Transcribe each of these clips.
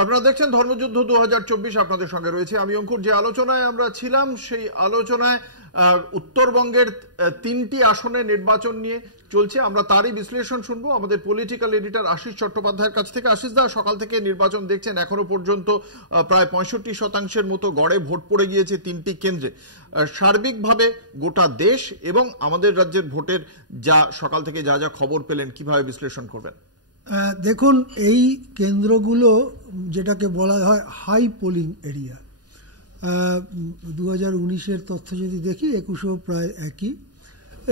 আপনারা দেখছেন ধর্মযুদ্ধ 2024, আপনাদের সঙ্গে রয়েছে আমি অঙ্কুর। যে আলোচনায় আমরা ছিলাম সেই আলোচনায় উত্তরবঙ্গের 3টি আসনে নির্বাচন নিয়ে চলছে। আমরা তারই বিশ্লেষণ শুনবো আমাদের পলিটিক্যাল এডিটর আশিস চট্টোপাধ্যায়ের কাছ থেকে। আশিস দা, সকাল থেকে নির্বাচন দেখছেন, এখনো পর্যন্ত প্রায় 65% মতো গড়ে ভোট পড়ে গিয়েছে 3টি কেন্দ্রে। সার্বিকভাবে গোটা দেশ এবং আমাদের রাজ্যের ভোটের যা সকাল থেকে যা যা খবর পেলেন, কিভাবে বিশ্লেষণ করবেন? দেখুন, এই কেন্দ্রগুলো যেটাকে বলা হয় হাই পোলিং এরিয়া, 2019-এর তথ্য যদি দেখি 21-ও প্রায় একই,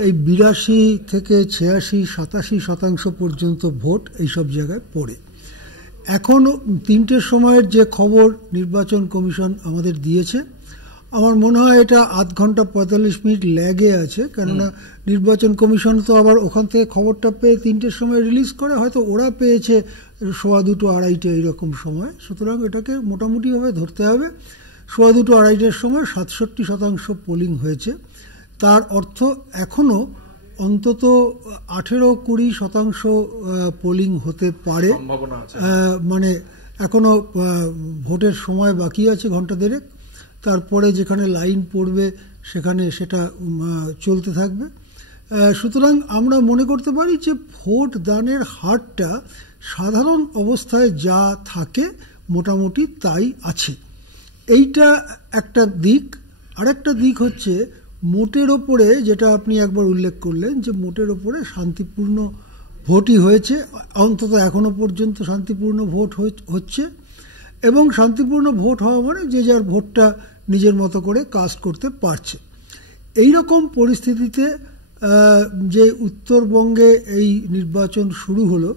এই 82 থেকে 86-87% পর্যন্ত ভোট এইসব জায়গায় পড়ে। এখনও 3টের সময়ের যে খবর নির্বাচন কমিশন আমাদের দিয়েছে, আমার মনে হয় এটা আধ ঘন্টা 45 মিনিট ল্যাগে আছে, কেননা নির্বাচন কমিশন তো আবার ওখান থেকে খবরটা পেয়ে 3টের সময় রিলিজ করে, হয়তো ওরা পেয়েছে 2:15-2:30 এইরকম সময়। সুতরাং এটাকে মোটামুটিভাবে ধরতে হবে 2:15-2:30-এর সময় 67% পোলিং হয়েছে। তার অর্থ এখনও অন্তত 18-20% পোলিং হতে পারে, মানে এখনো ভোটের সময় বাকি আছে ঘন্টা দেড়েক। তারপরে যেখানে লাইন পড়বে সেখানে সেটা চলতে থাকবে। সুতরাং আমরা মনে করতে পারি যে ভোট দানের হারটা সাধারণ অবস্থায় যা থাকে মোটামুটি তাই আছে। এইটা একটা দিক। আরেকটা দিক হচ্ছে মোটের ওপরে, যেটা আপনি একবার উল্লেখ করলেন যে মোটের ওপরে শান্তিপূর্ণ ভোটই হয়েছে, অন্তত এখনো পর্যন্ত শান্তিপূর্ণ ভোট হচ্ছে। এবং শান্তিপূর্ণ ভোট হওয়া মানে যে যার ভোটটা নিজের মতো করে কাস্ট করতে পারছে। এই রকম পরিস্থিতিতে যে উত্তরবঙ্গে এই নির্বাচন শুরু হলো,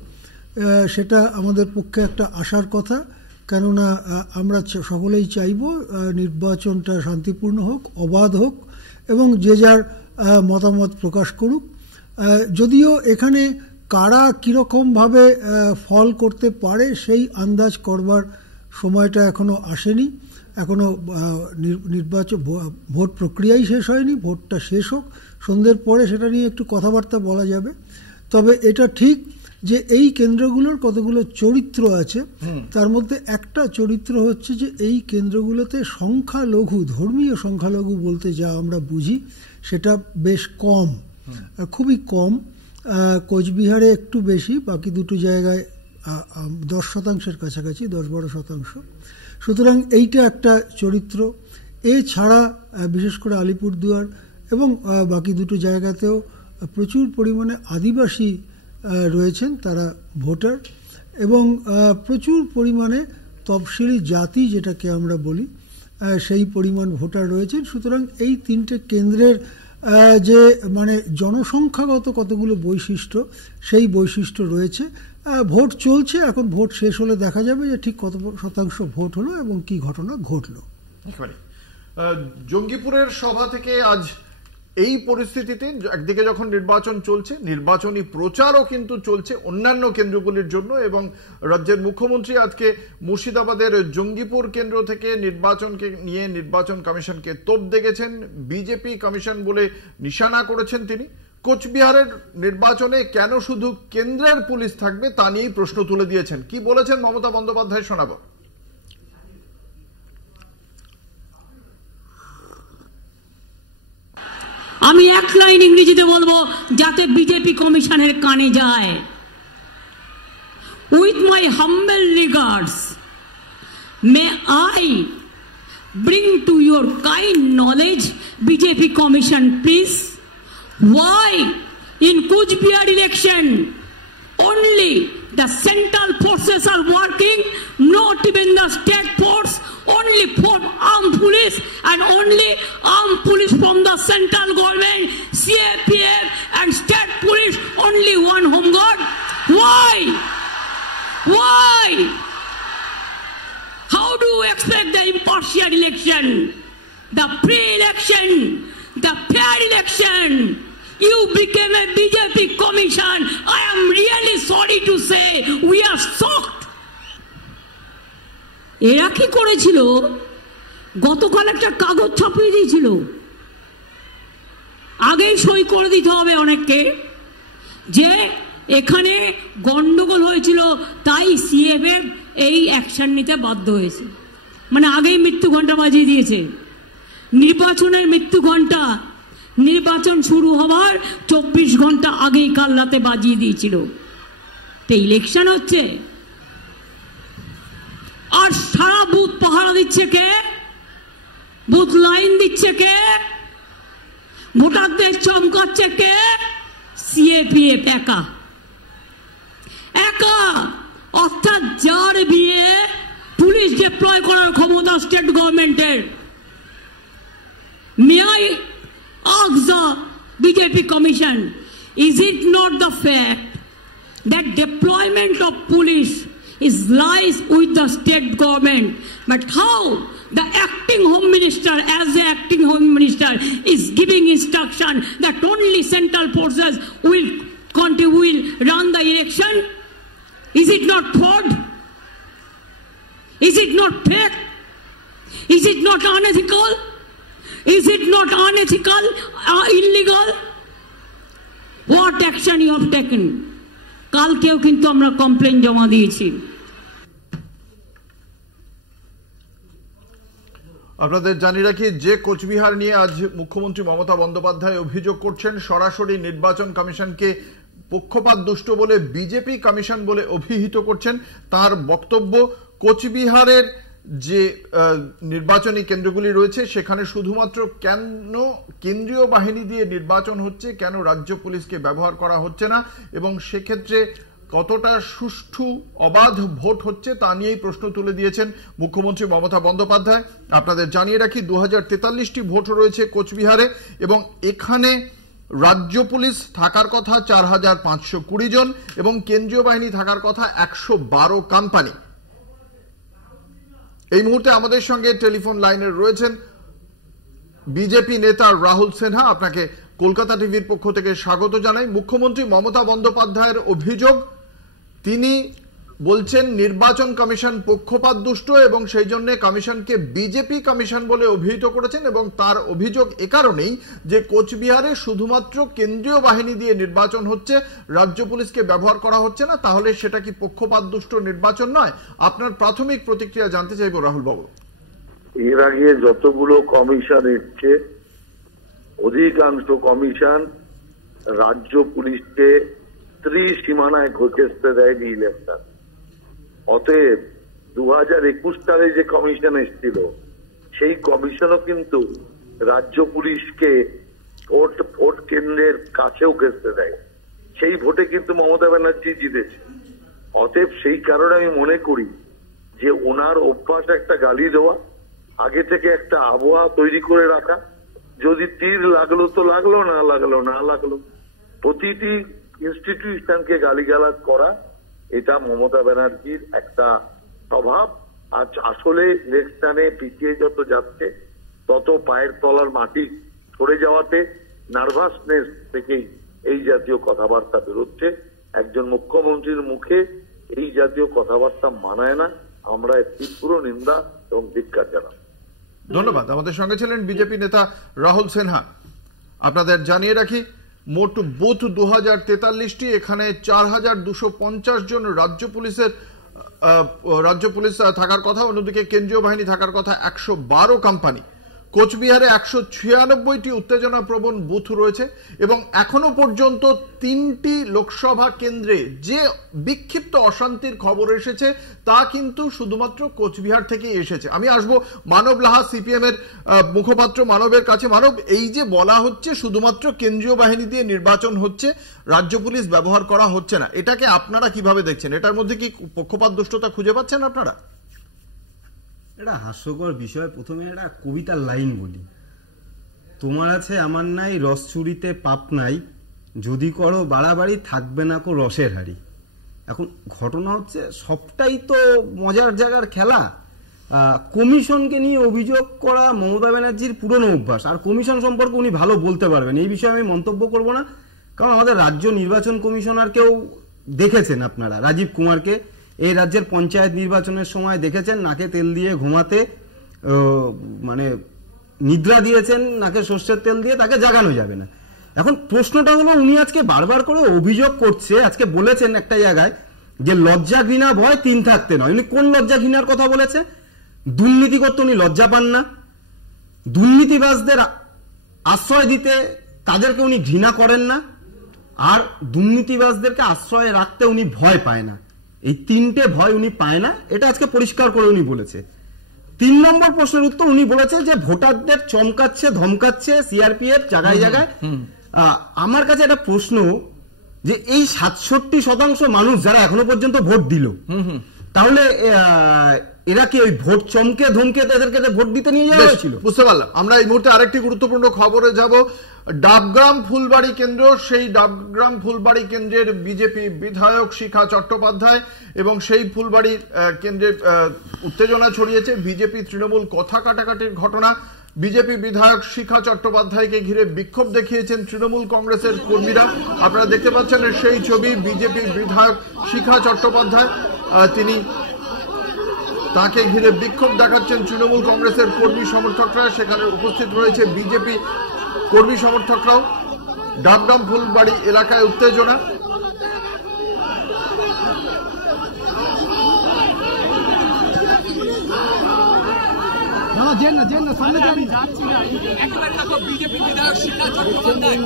সেটা আমাদের পক্ষে একটা আশার কথা, কেননা আমরা সকলেই চাইব নির্বাচনটা শান্তিপূর্ণ হোক, অবাধ হোক এবং যে যার মতামত প্রকাশ করুক। যদিও এখানে কারা কীরকমভাবে ফল করতে পারে সেই আন্দাজ করবার সময়টা এখনো আসেনি। এখনো নির্বাচন ভোট প্রক্রিয়াই শেষ হয়নি। ভোটটা শেষ হোক, সন্ধ্যের পরে সেটা নিয়ে একটু কথাবার্তা বলা যাবে। তবে এটা ঠিক যে এই কেন্দ্রগুলোর কতগুলো চরিত্র আছে, তার মধ্যে একটা চরিত্র হচ্ছে যে এই কেন্দ্রগুলোতে সংখ্যালঘু, ধর্মীয় সংখ্যালঘু বলতে যা আমরা বুঝি সেটা বেশ কম, খুবই কম। কোচবিহারে একটু বেশি, বাকি দুটো জায়গায় 10%-এর কাছাকাছি, 10-12%। সুতরাং এইটা একটা চরিত্র। এছাড়া বিশেষ করে আলিপুরদুয়ার এবং বাকি দুটো জায়গাতেও প্রচুর পরিমাণে আদিবাসী রয়েছেন, তারা ভোটার, এবং প্রচুর পরিমাণে তফসিলি জাতি যেটাকে আমরা বলি সেই পরিমাণ ভোটার রয়েছেন। সুতরাং এই 3টে কেন্দ্রের যে মানে জনসংখ্যাগত কতগুলো বৈশিষ্ট্য, সেই বৈশিষ্ট্য রয়েছে। ভোট চলছে, এখন ভোট শেষ হলে দেখা যাবে যে ঠিক কত শতাংশ ভোট হলো এবং কি ঘটনা ঘটলো। জঙ্গিপুরের সভা থেকে আজ এই পরিস্থিতিতে একদিকে যখন নির্বাচন চলছে, নির্বাচনী প্রচারও কিন্তু চলছে অন্যান্য কেন্দ্রগুলির জন্য, এবং রাজ্যের মুখ্যমন্ত্রী আজকে মুর্শিদাবাদের জঙ্গিপুর কেন্দ্র থেকে নির্বাচনকে নিয়ে নির্বাচন কমিশনকে তোপ দেখেছেন, বিজেপি কমিশন বলে নিশানা করেছেন তিনি। কোচবিহারের নির্বাচনে কেন শুধু কেন্দ্রের পুলিশ থাকবে তা নিয়েই প্রশ্ন তুলে দিয়েছেন। কি বলেছেন মমতা বন্দ্যোপাধ্যায়, শোনাবো। আমি এক লাইন ইংরেজিতে বলবো যাতে বিজেপি কমিশনের কানে যায়। With my humble regards may I bring to your kind knowledge BJP commission please, why in Kujbihar election only the central forces are working, not even the state force, only from armed police and only armed police from the central government, CAPF and state police, only one home guard. Why? How do you expect the impartial election, the pre-election, the fair election? You became a BJP commission. I am really sorry to say we are shocked. এরা কি করেছিল, গতকাল একটা কাগজ ছাপিয়ে দিয়েছিল, আগেই সই করে দিতে হবে অনেককে, যে এখানে গন্ডগোল হয়েছিল তাই সিএফএফ এই অ্যাকশন নিতে বাধ্য হয়েছে। মানে আগেই মৃত্যু ঘন্টা বাজিয়ে দিয়েছে। নির্বাচনের মৃত্যু ঘন্টা নির্বাচন শুরু হওয়ার 24 ঘন্টা আগেই কাল রাতে বাজিয়ে দিয়েছিল। তো ইলেকশন হচ্ছে আর সারা বুথ পাহারা দিচ্ছে কে? বুথ লাইন দিচ্ছে কে? ভোটারদের চমকাচ্ছে কে? সিএপিএফ একা একা। অর্থাৎ যার বিয়ে পুলিশ ডিপ্লয় করার ক্ষমতা স্টেট গভর্নমেন্টের। May I ask the BJP Commission, is it not the fact that deployment of police lies with the state government, but how the acting Home Minister, as the acting Home Minister, is giving instruction that only central forces will run the election? Is it not fraud? Is it not fake? Is it not unethical? Is it not unethical or illegal? What action you have taken? কালকেও কিন্তু আমরা complain জমা দিয়েছি। আপনাদের জানিয়ে রাখি, যে কোচবিহার নিয়ে আজ মুখ্যমন্ত্রী মমতা বন্দ্যোপাধ্যায় অভিযোগ করছেন সরাসরি নির্বাচন কমিশনকে পক্ষপাত দুষ্ট বলে বিজেপি কমিশন বলে অভিহিত করছেন, তার বক্তব্য কোচবিহারের যে নির্বাচনী কেন্দ্রগুলি রয়েছে সেখানে শুধুমাত্র কেন কেন্দ্রীয় বাহিনী দিয়ে নির্বাচন হচ্ছে, কেন রাজ্য পুলিশকে ব্যবহার করা হচ্ছে না এবং সেক্ষেত্রে কতটা সুষ্ঠু অবাধ ভোট হচ্ছে তা নিয়েই প্রশ্ন তুলে দিয়েছেন মুখ্যমন্ত্রী মমতা বন্দ্যোপাধ্যায়। আপনাদের জানিয়ে রাখি 2043টি ভোট রয়েছে কোচবিহারে এবং এখানে রাজ্য পুলিশ থাকার কথা 4520 জন এবং কেন্দ্রীয় বাহিনী থাকার কথা 112 কোম্পানি। এই মুহূর্তে আমাদের সঙ্গে টেলিফোন লাইনে রয়েছেন বিজেপি নেতা রাহুল সিনহা। আপনাকে কলকাতা টিভির পক্ষ থেকে স্বাগত জানাই। মুখ্যমন্ত্রী মমতা বন্দ্যোপাধ্যায়ের অভিযোগ, তিনি বলছেন নির্বাচন কমিশন পক্ষপাত দুষ্ট এবং সেই জন্য কমিশনকে বিজেপি কমিশন বলে অভিহিত করেছেন এবং তার অভিযোগ এ কারণেই যে কোচবিহারে শুধুমাত্র কেন্দ্রীয় বাহিনী দিয়ে নির্বাচন হচ্ছে, রাজ্য পুলিশকে ব্যবহার করা হচ্ছে না, তাহলে সেটা কি পক্ষপাত দুষ্ট নির্বাচন নয়? আপনার প্রাথমিক প্রতিক্রিয়া জানতে চাইব রাহুল বাবু। এর আগে যতগুলো কমিশন এসছে অধিকাংশ কমিশন রাজ্য পুলিশকে ত্রিসীমানায় ঘেঁষতে দেয়নি ইলেকশন। অতএব 2021 সালে যে কমিশন এসেছিল সেই কমিশনও কিন্তু রাজ্য পুলিশকে ভোট কেন্দ্রের কাছেও ঘেঁষতে দেয়। সেই ভোটে কিন্তু মমতা ব্যানার্জি জিতেছে। অতএব সেই কারণে আমি মনে করি যে ওনার অভ্যাস একটা গালি দেওয়া, আগে থেকে একটা আবহাওয়া তৈরি করে রাখা, যদি তীর লাগলো তো লাগলো, না লাগলো না লাগলো, প্রতিটি ইনস্টিটিউশনকে গালিগালাজ করা, এটা মমতা ব্যানার্জির একটা স্বভাব। আজ আসলে ইলেকশনে পিছিয়ে যত যাচ্ছে তত পায়ের তলার মাটি সরে যাওয়াতে নার্ভাসনেস থেকেই এই জাতীয় কথাবার্তা বেরোচ্ছে। একজন মুখ্যমন্ত্রীর মুখে এই জাতীয় কথাবার্তা মানায় না। আমরা তীব্র নিন্দা এবং ধিক্কার জানাই। ধন্যবাদ। আমাদের সঙ্গে ছিলেন বিজেপি নেতা রাহুল সিনহা। আপনাদের জানিয়ে রাখি, মোট বুথ 2043টি, এখানে 4250 জন রাজ্য পুলিশ থাকার কথা, অন্যদিকে কেন্দ্রীয় বাহিনী থাকার কথা 112 কোম্পানি। কোচবিহারে 196টি উত্তেজনা প্রবণ বুথ রয়েছে এবং এখনো পর্যন্ত 3টি লোকসভা কেন্দ্রে যে বিক্ষিপ্ত অশান্তির খবর এসেছে তা কিন্তু শুধুমাত্র কোচবিহার থেকেই এসেছে। আমি আসবো মানব লাহা, সিপিএম এর মুখপাত্র মানবের কাছে। মানব, এই যে বলা হচ্ছে শুধুমাত্র কেন্দ্রীয় বাহিনী দিয়ে নির্বাচন হচ্ছে, রাজ্য পুলিশ ব্যবহার করা হচ্ছে না, এটাকে আপনারা কিভাবে দেখছেন? এটার মধ্যে কি পক্ষপাত দুষ্টতা খুঁজে পাচ্ছেন আপনারা? এটা হাস্যকর বিষয়। প্রথমে একটা কবিতার লাইন বলি, তোমার আছে আমার নাই, রস চুরিতে পাপ নাই, যদি করো বাড়াবাড়ি থাকবে না কো রসের হাড়ি। এখন ঘটনা হচ্ছে সবটাই তো মজার জায়গার খেলা। কমিশনকে নিয়ে অভিযোগ করা মমতা ব্যানার্জির পুরনো অভ্যাস, আর কমিশন সম্পর্কে উনি ভালো বলতে পারবেন, এই বিষয়ে আমি মন্তব্য করব না। কারণ আমাদের রাজ্য নির্বাচন কমিশনারকেও দেখেছেন আপনারা, রাজীব কুমারকে এই রাজ্যের পঞ্চায়েত নির্বাচনের সময় দেখেছেন নাকে তেল দিয়ে ঘুমাতে, মানে নিদ্রা দিয়েছেন নাকে সর্ষের তেল দিয়ে, তাকে জাগানো যাবে না। এখন প্রশ্নটা হলো, উনি আজকে বারবার করে অভিযোগ করছে, আজকে বলেছেন একটা জায়গায় যে লজ্জা ঘৃণা ভয় 3 থাকতে নয়। উনি কোন লজ্জা ঘৃণার কথা বলেছে? দুর্নীতি করতে উনি লজ্জা পান না, দুর্নীতিবাজদের আশ্রয় দিতে তাদেরকে উনি ঘৃণা করেন না, আর দুর্নীতিবাজদেরকে আশ্রয় রাখতে উনি ভয় পায় না। এই 3টে ভয় উনি পায় না, এটা আজকে পরিষ্কার করে উনি বলেছে। 3 নম্বর প্রশ্নের উত্তর উনি বলেছে যে ভোটারদের চমকাচ্ছে ধমকাচ্ছে সিআরপিএফ জায়গায় জায়গায়। আমার কাছে একটা প্রশ্ন, যে এই 67% মানুষ যারা এখনো পর্যন্ত ভোট দিল, তাহলে এরা কি ওই ভোট চমকে ধমকে তাদেরকে ভোট দিতে নিয়ে যাওয়া হয়েছিল? বুঝতে পারলাম। আমরা এই মুহূর্তে আরেকটি গুরুত্বপূর্ণ খবরে যাব। ডাবগ্রাম ফুলবাড়ি কেন্দ্র, সেই ডাবগ্রাম ফুলবাড়ি কেন্দ্রের বিজেপি বিধায়ক শিখা চট্টোপাধ্যায় এবং সেই ফুলবাড়ি কেন্দ্রের উত্তেজনা ছড়িয়েছে, বিজেপি তৃণমূল কথা কাটাকাটির ঘটনা। বিজেপি বিধায়ক শিখা চট্টোপাধ্যায়কে ঘিরে বিক্ষোভ দেখিয়েছেন তৃণমূল কংগ্রেসের কর্মীরা। আপনারা দেখতে পাচ্ছেন সেই ছবি, বিজেপি বিধায়ক শিখা চট্টোপাধ্যায়, তিনি তাকে ঘিরে বিক্ষোভ দেখাচ্ছেন তৃণমূল কংগ্রেসের কর্মী সমর্থকরা। সেখানে উপস্থিত রয়েছে বিজেপি কর্মী সমর্থকরাও। ডাবগ্রাম ফুলবাড়ি এলাকায় উত্তেজনা। বিজেপি বিধায়ক শিখা চট্টোপাধ্যায়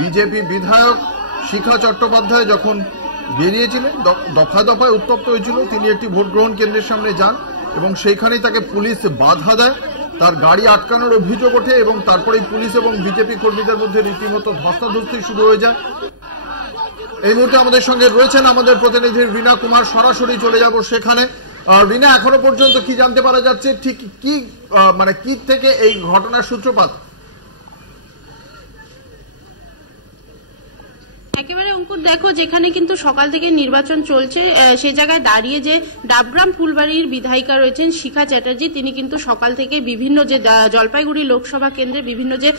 বিজেপি বিধায়ক শিখা চট্টোপাধ্যায় যখন বেরিয়েছিলেন, দফায় দফায় উত্তপ্ত হয়েছিল। তিনি একটি ভোট গ্রহণ কেন্দ্রের সামনে যান এবং সেইখানেই তাকে পুলিশ বাধা দেয়, তার গাড়ি আটকানোর অভিযোগ ওঠে এবং তারপরেই পুলিশ এবং বিজেপি কর্মীদের মধ্যে রীতিমতো ধস্তাধস্তি শুরু হয়ে যায়। এই মুহূর্তে আমাদের সঙ্গে রয়েছেন আমাদের প্রতিনিধি রীনা কুমার, সরাসরি চলে যাব সেখানে। রীনা, এখনো পর্যন্ত কি জানতে পারা যাচ্ছে, ঠিক কি মানে কি থেকে এই ঘটনার সূত্রপাত? একেবারে অঙ্কুর, দেখো যেখানে কিন্তু সকাল থেকে নির্বাচন চলছে সে জায়গায় দাঁড়িয়ে যে ডাবগ্রাম ফুলবাড়ির বিধায়িকা রয়েছেন শিখা চ্যাটার্জি, তিনি কিন্তু সকাল থেকে বিভিন্ন যে জলপাইগুড়ি লোকসভা কেন্দ্রে বিভিন্ন যে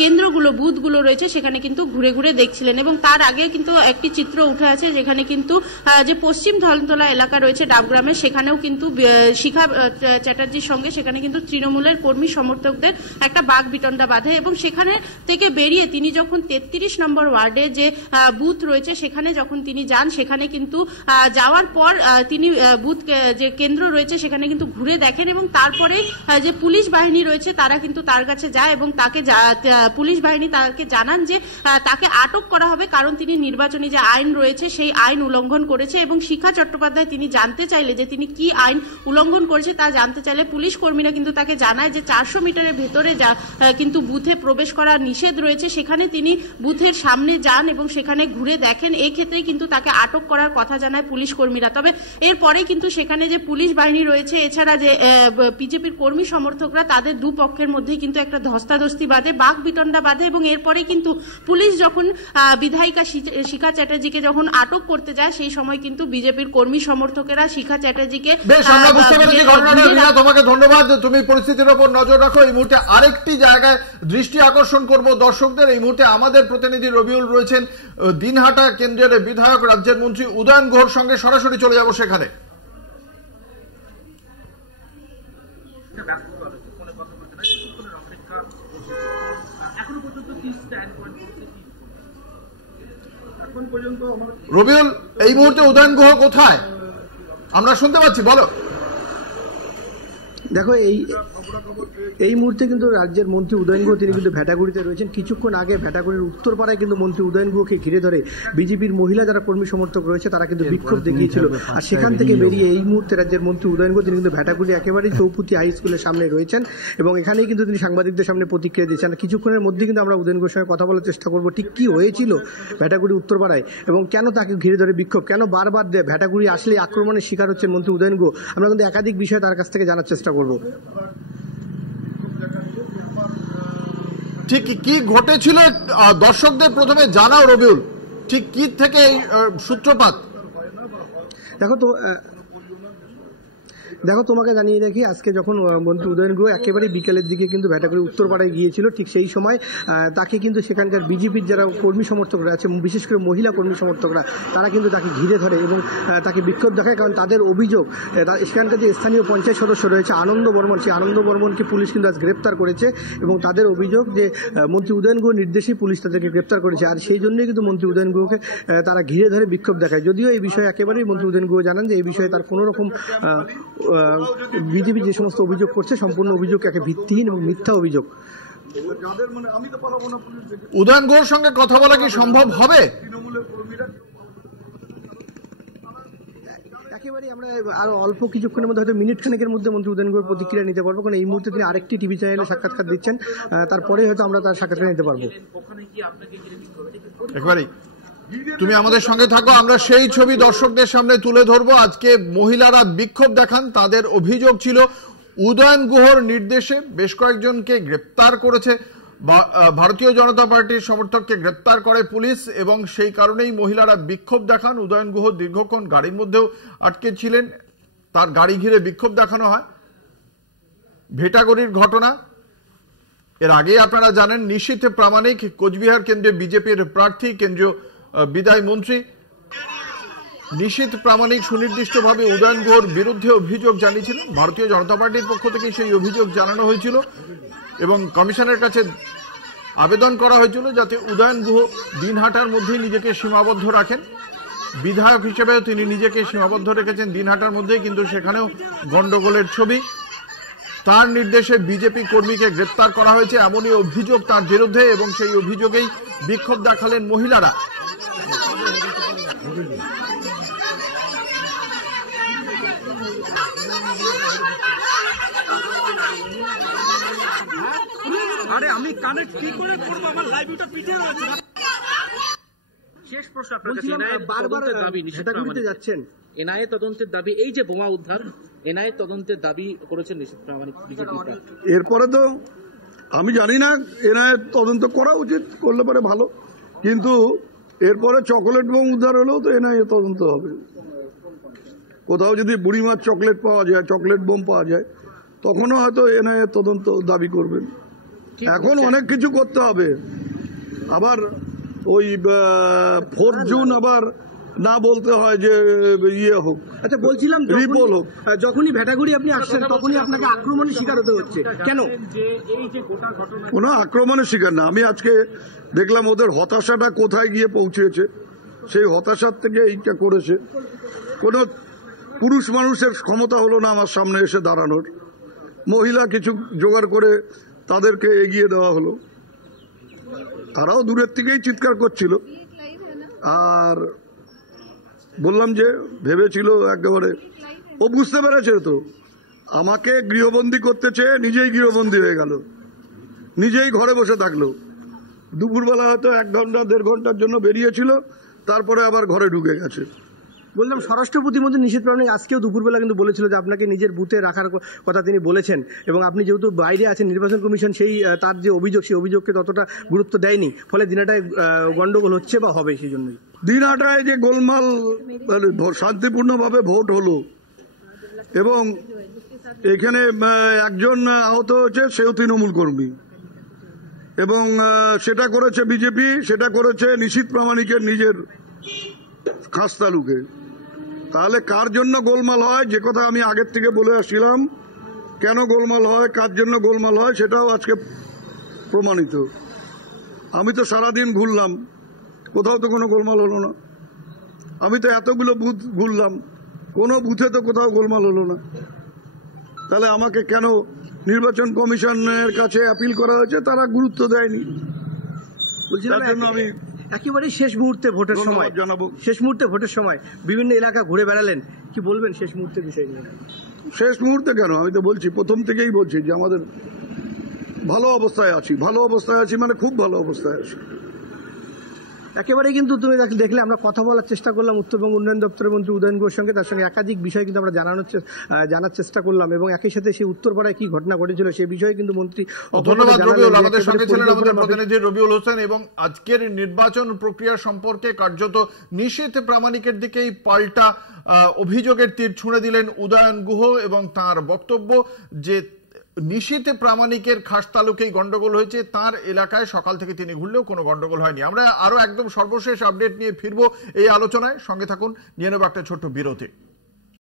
কেন্দ্রগুলো বুথগুলো রয়েছে সেখানে কিন্তু ঘুরে ঘুরে দেখছিলেন। এবং তার আগে কিন্তু একটি চিত্র উঠে আছে যেখানে কিন্তু যে পশ্চিম ধলতলা এলাকা রয়েছে ডাবগ্রামে, সেখানেও কিন্তু শিখা চ্যাটার্জির সঙ্গে সেখানে কিন্তু তৃণমূলের কর্মী সমর্থকদের একটা বাকবিতণ্ডা বাঁধে এবং সেখানে থেকে বেরিয়ে তিনি যখন 33 নম্বর ওয়ার্ডে যে বুথ রয়েছে সেখানে যখন তিনি যান, সেখানে কিন্তু যাওয়ার পর তিনি বুথ যে কেন্দ্র রয়েছে সেখানে কিন্তু ঘুরে দেখেন এবং তারপরে যে পুলিশ বাহিনী রয়েছে তারা কিন্তু তার কাছে যায় এবং তাকে পুলিশ বাহিনী তাকে জানান যে তাকে আটক করা হবে, কারণ তিনি নির্বাচনী যে আইন রয়েছে সেই আইন উল্লঙ্ঘন করেছে। এবং শিখা চট্টোপাধ্যায় তিনি জানতে চাইলে যে তিনি কি আইন উল্লঙ্ঘন করেছে তা জানতে চাইলে পুলিশ কর্মীরা কিন্তু তাকে জানায় যে 400 মিটারের ভেতরে যা কিন্তু বুথে প্রবেশ করা নিষেধ রয়েছে। সেখানে তিনি বুথের সামনে যান এবং সেখানে ঘুরে দেখেন, এই ক্ষেত্রে কিন্তু তাকে আটক করার কথা জানায় পুলিশ কর্মীরা। তবে এরপরে কিন্তু সেখানে যে পুলিশ বাহিনী রয়েছে এছাড়া যে বিজেপির কর্মী সমর্থকরা, তাদের দুপক্ষের মধ্যে কিন্তু একটা ধস্তাধস্তি বাঁধে, বাকবিতণ্ডা বাঁধে এবং এরপরে কিন্তু পুলিশ যখন বিধায়িকা শিখা চ্যাটার্জিকে যখন আটক করতে যায় সেই সময় কিন্তু বিজেপির কর্মী সমর্থকেরা শিখা চ্যাটার্জিকে তোমাকে ধন্যবাদ, তুমি পরিস্থিতির উপর নজর রাখো। এই মুহূর্তে আরেকটি জায়গায় দৃষ্টি আকর্ষণ করব দর্শকদের। এই মুহূর্তে আমাদের প্রতিনিধি রবিউল রয়েছেন দিনহাটা কেন্দ্রের বিধায়ক রাজ্যের মন্ত্রী উদয়ন গুহর সঙ্গে, সরাসরি চলে যাব সেখানে। রবিউল, এই মুহূর্তে উদয়ন গুহ কোথায় আমরা শুনতে পাচ্ছি, বলো। দেখো এই মুহূর্তে কিন্তু রাজ্যের মন্ত্রী উদয়ন গুহ তিনি কিন্তু ভেটাগুড়িতে রয়েছেন। কিছুক্ষণ আগে ভেটাগুড়ির উত্তরপাড়ায় কিন্তু মন্ত্রী উদয়ন গুহকে ঘিরে ধরে বিজেপির মহিলা যারা কর্মী সমর্থক রয়েছে তারা কিন্তু বিক্ষোভ দেখিয়েছিল। আর সেখান থেকে বেরিয়ে এই মুহূর্তে রাজ্যের মন্ত্রী উদয়ন গুহ তিনি কিন্তু ভেটাগুড়ি একেবারেই চৌপুতি হাই স্কুলের সামনে রয়েছেন এবং এখানেই কিন্তু তিনি সাংবাদিকদের সামনে প্রতিক্রিয়া দিয়েছেন। কিছুক্ষণের মধ্যে কিন্তু আমরা উদয়ন গুহের সঙ্গে কথা বলার চেষ্টা করবো ঠিক কি হয়েছিল ভেটাগুড়ি উত্তরপাড়ায় এবং কেন তাকে ঘিরে ধরে বিক্ষোভ, কেন বারবার ভেটাগুড়ি আসলে আক্রমণের শিকার হচ্ছেন মন্ত্রী উদয়ন গুহ। আমরা কিন্তু একাধিক বিষয় তার কাছ থেকে জানার চেষ্টা করবো। ঠিক কি ঘটেছিল দর্শকদের প্রথমে জানাও রবিউল, ঠিক কি থেকে এই সূত্রপাত? দেখো তো দেখো, তোমাকে জানিয়ে রাখি, আজকে যখন মন্ত্রী উদয়ন গুহ একেবারে বিকেলের দিকে কিন্তু ভেটাগুড়ি উত্তরপাড়ায় গিয়েছিল, ঠিক সেই সময় তাকে কিন্তু সেখানকার বিজেপির যারা কর্মী সমর্থকরা আছে, বিশেষ করে মহিলা কর্মী সমর্থকরা, তারা কিন্তু তাকে ঘিরে ধরে এবং তাকে বিক্ষোভ দেখায়। কারণ তাদের অভিযোগ, সেখানকার যে স্থানীয় পঞ্চায়েত সদস্য রয়েছে আনন্দ বর্মন, সেই আনন্দ বর্মনকে পুলিশ কিন্তু আজ গ্রেপ্তার করেছে এবং তাদের অভিযোগ যে মন্ত্রী উদয়ন গুহ নির্দেশেই পুলিশ তাদেরকে গ্রেপ্তার করেছে। আর সেই জন্যই কিন্তু মন্ত্রী উদয়ন গুহকে তারা ঘিরে ধরে বিক্ষোভ দেখায়। যদিও এই বিষয়ে একেবারেই মন্ত্রী উদয়ন গুহ জানান যে এই বিষয়ে তার কোনো রকম বিজেপি যে সমস্ত অভিযোগ করছে সম্পূর্ণ অভিযোগ একে ভিত্তিহীন এবং মিথ্যা অভিযোগ। উদয়ন গুহর সঙ্গে কথা বলা কি সম্ভব হবে? একেবারে আমরা আরো অল্প কিছুক্ষণের মধ্যে, হয়তো মিনিট খানেকের মধ্যে মন্ত্রী উদয়ন গুহর প্রতিক্রিয়া নিতে পারবো, কারণ এই মুহূর্তে তিনি আরেকটি টিভি চ্যানেলে সাক্ষাৎকার দিচ্ছেন, তারপরে হয়তো আমরা তার সাক্ষাৎকার নিতে পারবো। একবারই তুমি আমাদের সঙ্গে থাকো, আমরা সেই ছবি দর্শকদের সামনে তুলে ধরবো। আজকে মহিলারা বিক্ষোভ দেখান, তাদের অভিযোগ ছিল উদয়ন গুহর নির্দেশে বেশ কয়েকজনকে গ্রেপ্তার করেছে ভারতীয় জনতা পার্টির সমর্থককে গ্রেপ্তার করে পুলিশ, এবং সেই কারণেই মহিলারা বিক্ষোভ দেখান। উদয়ন গুহ দীর্ঘক্ষণ গাড়ির মধ্যেও আটকে ছিলেন, তার গাড়ি ঘিরে বিক্ষোভ দেখানো হয়। ভেটাগুড়ির ঘটনা এর আগেই আপনারা জানেন, নিশীথ প্রামাণিক কোচবিহার কেন্দ্রে বিজেপির প্রার্থী, কেন্দ্রীয় বিদায় মন্ত্রী নিশীথ প্রামাণিক সুনির্দিষ্টভাবে উদয়ন গুহর বিরুদ্ধে অভিযোগ জানিয়েছিলেন। ভারতীয় জনতা পার্টির পক্ষ থেকে সেই অভিযোগ জানানো হয়েছিল এবং কমিশনের কাছে আবেদন করা হয়েছিল যাতে উদয়ন গুহ দিনহাটার মধ্যেই নিজেকে সীমাবদ্ধ রাখেন। বিধায়ক হিসেবেও তিনি নিজেকে সীমাবদ্ধ রেখেছেন দিনহাটার মধ্যেই, কিন্তু সেখানেও গন্ডগোলের ছবি। তার নির্দেশে বিজেপি কর্মীকে গ্রেপ্তার করা হয়েছে, এমনই অভিযোগ তার বিরুদ্ধে, এবং সেই অভিযোগেই বিক্ষোভ দেখালেন মহিলারা। আরে আমি কানেক্ট কি করে করব, আমার লাইভটা পিছিয়ে রয়েছে। শেষ প্রশ্ন আপনার কাছে, বারবার দাবি নিষেধ যাচ্ছেন, এনআইএ তদন্তের দাবি, এই যে বোমা উদ্ধার, এনআইএ তদন্তের দাবি করেছেন নিষেধ প্রামাণিক বিজেপি। এরপরে তো আমি জানি না, এনআইএ তদন্ত করা উচিত, করলে পরে ভালো, কিন্তু এরপরে চকলেট বোম উদ্ধার হলেও তো এনআইএ তদন্ত হবে। কোথাও যদি বুড়িমার চকলেট পাওয়া যায়, চকলেট বোম পাওয়া যায়, তখনও হয়তো এনআইএ তদন্ত দাবি করবেন। এখন অনেক কিছু করতে হবে। আবার ওই 4 জুন আবার না বলতে হয় যে ইয়ে হোক। আচ্ছা, বলছিলাম রিপোল হোক। যখনই ভেটাগুড়ি আপনি আসছেন তখনই আপনাকে আক্রমণের শিকার হতে হচ্ছে কেন? কোনো আক্রমণের শিকার না, আমি আজকে দেখলাম ওদের হতাশাটা কোথায় গিয়ে পৌঁছেছে, সেই হতাশার থেকে এইটা করেছে। কোনো পুরুষ মানুষের ক্ষমতা হলো না আমার সামনে এসে দাঁড়ানোর, মহিলা কিছু জোগাড় করে তাদেরকে এগিয়ে দেওয়া হলো। তারাও দূরের থেকেই চিৎকার করছিল, আর বললাম যে ভেবেছিল একেবারে, ও বুঝতে পেরেছে তো আমাকে গৃহবন্দী করতে চেয়ে নিজেই গৃহবন্দী হয়ে গেল, নিজেই ঘরে বসে থাকলো। দুপুরবেলা হয়তো 1 ঘন্টা 1.5 ঘন্টার জন্য বেরিয়েছিল, তারপরে আবার ঘরে ঢুকে গেছে। বললাম, স্বরাষ্ট্র প্রতিমন্ত্রী নিশীথ প্রামাণিক আজকেও দুপুরবেলা কিন্তু বলেছিল যে আপনাকে নিজের বুথে রাখার কথা তিনি বলেছেন, এবং আপনি যেহেতু বাইরে আছেন, নির্বাচন কমিশন সেই তার যে অভিযোগ, সেই অভিযোগকে ততটা গুরুত্ব দেয়নি, ফলে দিনহাটায় গন্ডগোল হচ্ছে বা হবে। সেই জন্যই দিনহাটায় যে গোলমাল, শান্তিপূর্ণভাবে ভোট হলো এবং এখানে একজন আহত হয়েছে, সেও তৃণমূল কর্মী, এবং সেটা করেছে বিজেপি, সেটা করেছে নিশীথ প্রামাণিকের নিজের খাস তালুকে। তাহলে কার জন্য গোলমাল হয়, যে কথা আমি আগের থেকে বলে আসছিলাম, কেন গোলমাল হয়, কার জন্য গোলমাল হয়, সেটাও আজকে প্রমাণিত। আমি তো সারাদিন ঘুরলাম, কোথাও তো কোনো গোলমাল হলো না। আমি তো এতগুলো বুথ ঘুরলাম, কোনো বুথে তো কোথাও গোলমাল হলো না। তাহলে আমাকে কেন নির্বাচন কমিশনের কাছে আপিল করা হয়েছে, তারা গুরুত্ব দেয়নি। তার জন্য আমি একেবারে শেষ মুহূর্তে ভোটের সময় জানাবো, শেষ মুহূর্তে ভোটের সময় বিভিন্ন এলাকা ঘুরে বেড়ালেন, কি বলবেন শেষ মুহূর্তের বিষয় নিয়ে? শেষ মুহূর্তে কেন, আমি তো বলছি, প্রথম থেকেই বলছি যে আমাদের ভালো অবস্থায় আছি, ভালো অবস্থায় আছি মানে খুব ভালো অবস্থায় আছি। একেবারে কিন্তু তুমি দেখলে আমরা কথা বলার চেষ্টা করলাম উত্তরবঙ্গ উন্নয়ন দপ্তরের মন্ত্রী উদয়ন গুহর সঙ্গে, তার সঙ্গে একাধিক বিষয় কিন্তু আমরা জানার চেষ্টা করলাম এবং একই সাথে সেই উত্তরপাড়ায় কি ঘটনা ঘটেছিল সেই বিষয়ে কিন্তু মন্ত্রী ধন্যবাদ রবিউল। আমাদের সঙ্গে ছিলেন আমাদের প্রতিনিধি রবিউল হোসেন এবং আজকের নির্বাচন প্রক্রিয়া সম্পর্কে কার্যত নিশীথ প্রামাণিকের দিকেই পাল্টা অভিযোগের তীর ছুঁড়ে দিলেন উদয়ন গুহ এবং তার বক্তব্য যে নিশীথ প্রামাণিকের খাস তালুকেই গন্ডগোল হয়েছে, তার এলাকায় সকাল থেকে তিনি ঘুরলেও কোনো গন্ডগোল হয়নি। আমরা আরো একদম সর্বশেষ আপডেট নিয়ে ফিরবো এই আলোচনায়, সঙ্গে থাকুন। নিয়ে নেব একটা ছোট্ট বিরতি।